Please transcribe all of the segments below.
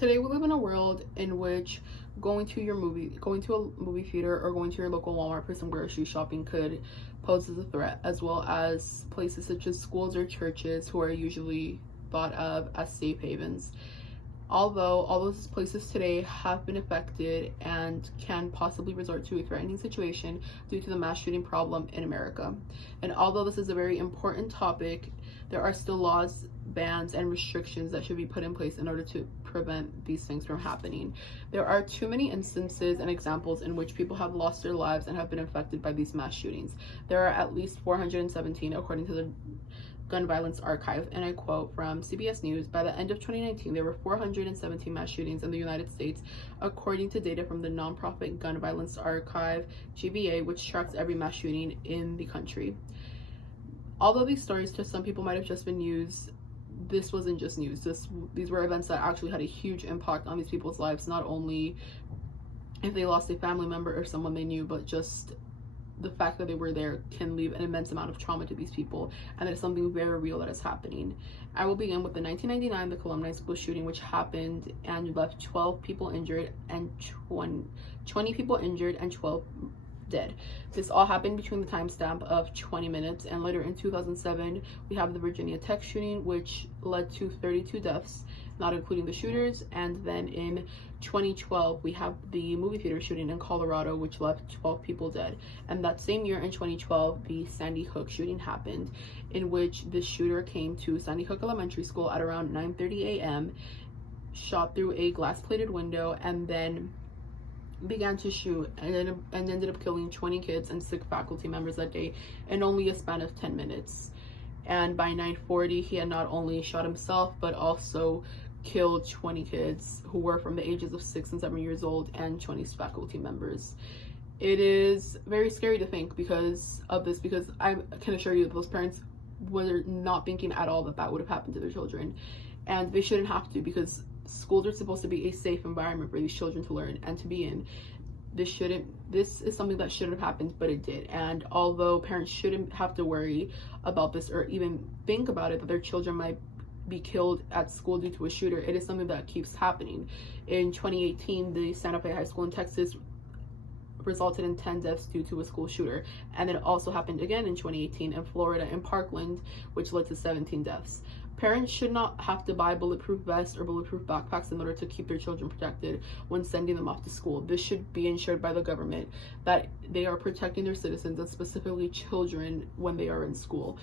Today we live in a world in which going to a movie theater or going to your local Walmart for some grocery shopping could pose as a threat, as well as places such as schools or churches who are usually thought of as safe havens. Although all those places today have been affected and can possibly resort to a threatening situation due to the mass shooting problem in America. And although this is a very important topic, there are still laws, bans, and restrictions that should be put in place in order to prevent these things from happening. There are too many instances and examples in which people have lost their lives and have been affected by these mass shootings. There are at least 417 according to the Gun Violence Archive, and I quote from CBS News: by the end of 2019, there were 417 mass shootings in the United States, according to data from the nonprofit Gun Violence Archive, GVA, which tracks every mass shooting in the country. Although these stories to some people might have just been news, this wasn't just news. These were events that actually had a huge impact on these people's lives, not only if they lost a family member or someone they knew, but just the fact that they were there can leave an immense amount of trauma to these people, and that is something very real that is happening. I will begin with the 1999 the Columbine school shooting, which happened and left 12 people injured and 20 people injured and 12 dead. This all happened between the timestamp of 20 minutes, and later in 2007 we have the Virginia Tech shooting, which led to 32 deaths, not including the shooters. And then in 2012 we have the movie theater shooting in Colorado, which left 12 people dead. And that same year in 2012 the Sandy Hook shooting happened, in which the shooter came to Sandy Hook Elementary School at around 9:30 a.m., shot through a glass-plated window, and then began to shoot and ended up killing 20 kids and 6 faculty members that day in only a span of 10 minutes. And by 9:40 he had not only shot himself but also killed 20 kids who were from the ages of 6 and 7 years old and 20 faculty members. It is very scary to think because of this, because I can assure you that those parents were not thinking at all that that would have happened to their children, and they shouldn't have to, because schools are supposed to be a safe environment for these children to learn and to be in. This is something that shouldn't have happened, but it did. And although parents shouldn't have to worry about this or even think about it, that their children might be killed at school due to a shooter, it is something that keeps happening. In 2018, the Santa Fe High School in Texas resulted in 10 deaths due to a school shooter, and then it also happened again in 2018 in Florida in Parkland, which led to 17 deaths. Parents should not have to buy bulletproof vests or bulletproof backpacks in order to keep their children protected when sending them off to school. This should be ensured by the government, that they are protecting their citizens, and specifically children, when they are in school.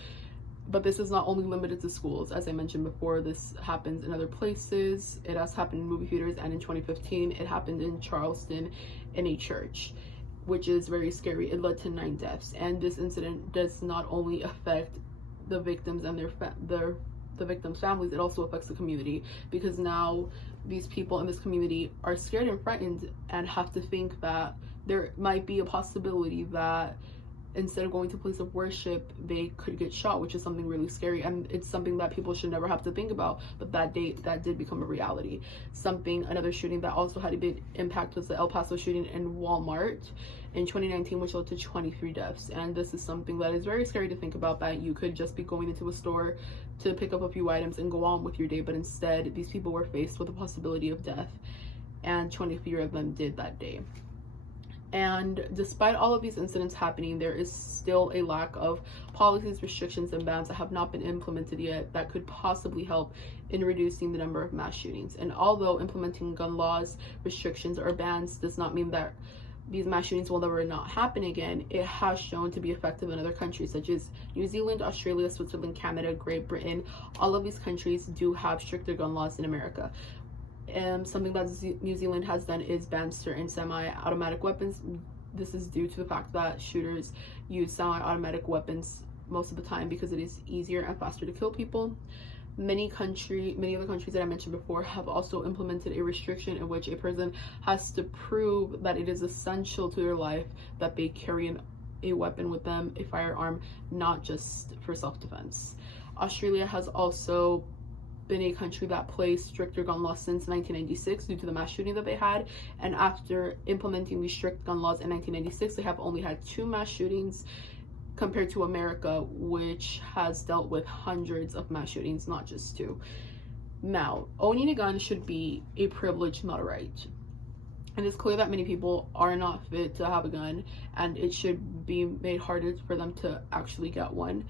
But this is not only limited to schools. As I mentioned before, this happens in other places. It has happened in movie theaters, and in 2015 it happened in Charleston in a church, which is very scary. It led to 9 deaths, and this incident does not only affect the victims and the victims' families, it also affects the community, because now these people in this community are scared and frightened and have to think that there might be a possibility that instead of going to a place of worship, they could get shot, which is something really scary, and it's something that people should never have to think about. But that did become a reality. Another shooting that also had a big impact was the El Paso shooting in Walmart in 2019, which led to 23 deaths. And this is something that is very scary to think about, that you could just be going into a store to pick up a few items and go on with your day, but instead these people were faced with the possibility of death, and 23 of them did that day. And despite all of these incidents happening, there is still a lack of policies, restrictions, and bans that have not been implemented yet that could possibly help in reducing the number of mass shootings. And although implementing gun laws, restrictions, or bans does not mean that these mass shootings will never not happen again, it has shown to be effective in other countries such as New Zealand, Australia, Switzerland, Canada, Great Britain. All of these countries do have stricter gun laws than America. Something that New Zealand has done is ban certain semi-automatic weapons. This is due to the fact that shooters use semi-automatic weapons most of the time because it is easier and faster to kill people. Many other countries that I mentioned before have also implemented a restriction in which a person has to prove that it is essential to their life that they carry a weapon with them, a firearm, not just for self-defense. Australia has also been a country that placed stricter gun laws since 1996 due to the mass shooting that they had, and after implementing these strict gun laws in 1996, they have only had 2 mass shootings compared to America, which has dealt with hundreds of mass shootings, not just 2. Now, owning a gun should be a privilege, not a right. And it's clear that many people are not fit to have a gun, and it should be made harder for them to actually get one.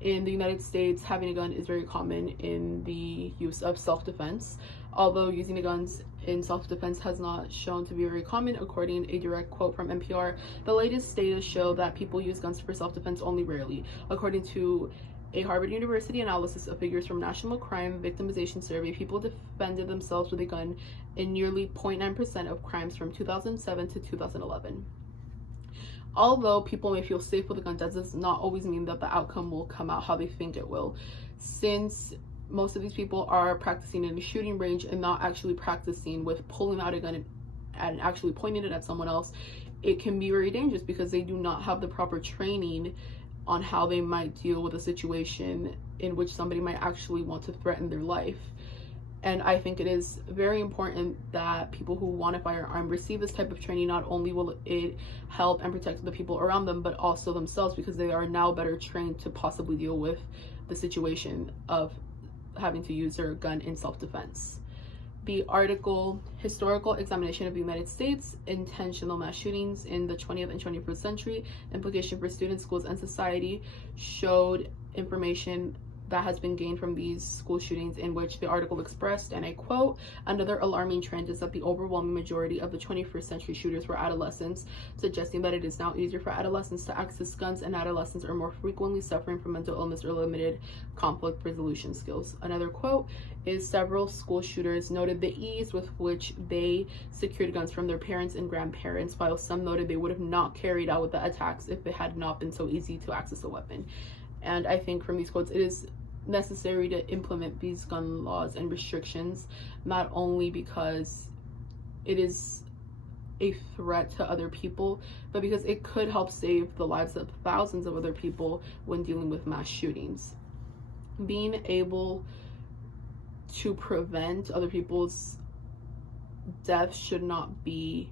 In the United States, having a gun is very common in the use of self-defense, although using the guns in self-defense has not shown to be very common. According to a direct quote from NPR, the latest data show that people use guns for self-defense only rarely. According to a Harvard University analysis of figures from National Crime Victimization Survey, people defended themselves with a gun in nearly 0.9% of crimes from 2007 to 2011. Although people may feel safe with a gun, that does not always mean that the outcome will come out how they think it will. Since most of these people are practicing in a shooting range and not actually practicing with pulling out a gun and actually pointing it at someone else, it can be very dangerous because they do not have the proper training on how they might deal with a situation in which somebody might actually want to threaten their life. And I think it is very important that people who want a firearm receive this type of training. Not only will it help and protect the people around them, but also themselves, because they are now better trained to possibly deal with the situation of having to use their gun in self-defense. The article, Historical Examination of the United States, Intentional Mass Shootings in the 20th and 21st Century, Implication for Students, Schools, and Society, showed information that has been gained from these school shootings, in which the article expressed, and I quote, "Another alarming trend is that the overwhelming majority of the 21st century shooters were adolescents, suggesting that it is now easier for adolescents to access guns, and adolescents are more frequently suffering from mental illness or limited conflict resolution skills." Another quote is, "Several school shooters noted the ease with which they secured guns from their parents and grandparents, while some noted they would have not carried out with the attacks if it had not been so easy to access a weapon." And I think from these quotes, it is necessary to implement these gun laws and restrictions, not only because it is a threat to other people, but because it could help save the lives of thousands of other people when dealing with mass shootings. Being able to prevent other people's deaths should not be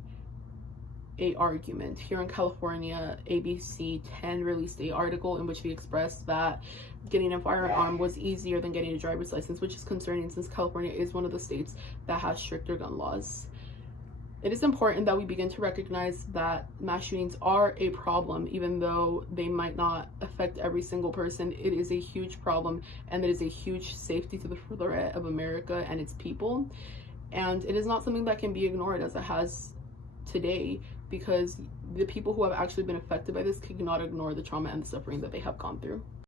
a argument. Here in California, ABC 10 released an article in which they expressed that getting a firearm was easier than getting a driver's license, which is concerning since California is one of the states that has stricter gun laws. It is important that we begin to recognize that mass shootings are a problem, even though they might not affect every single person. It is a huge problem, and it is a huge safety to the threat of America and its people. And it is not something that can be ignored as it has today, because the people who have actually been affected by this cannot ignore the trauma and the suffering that they have gone through.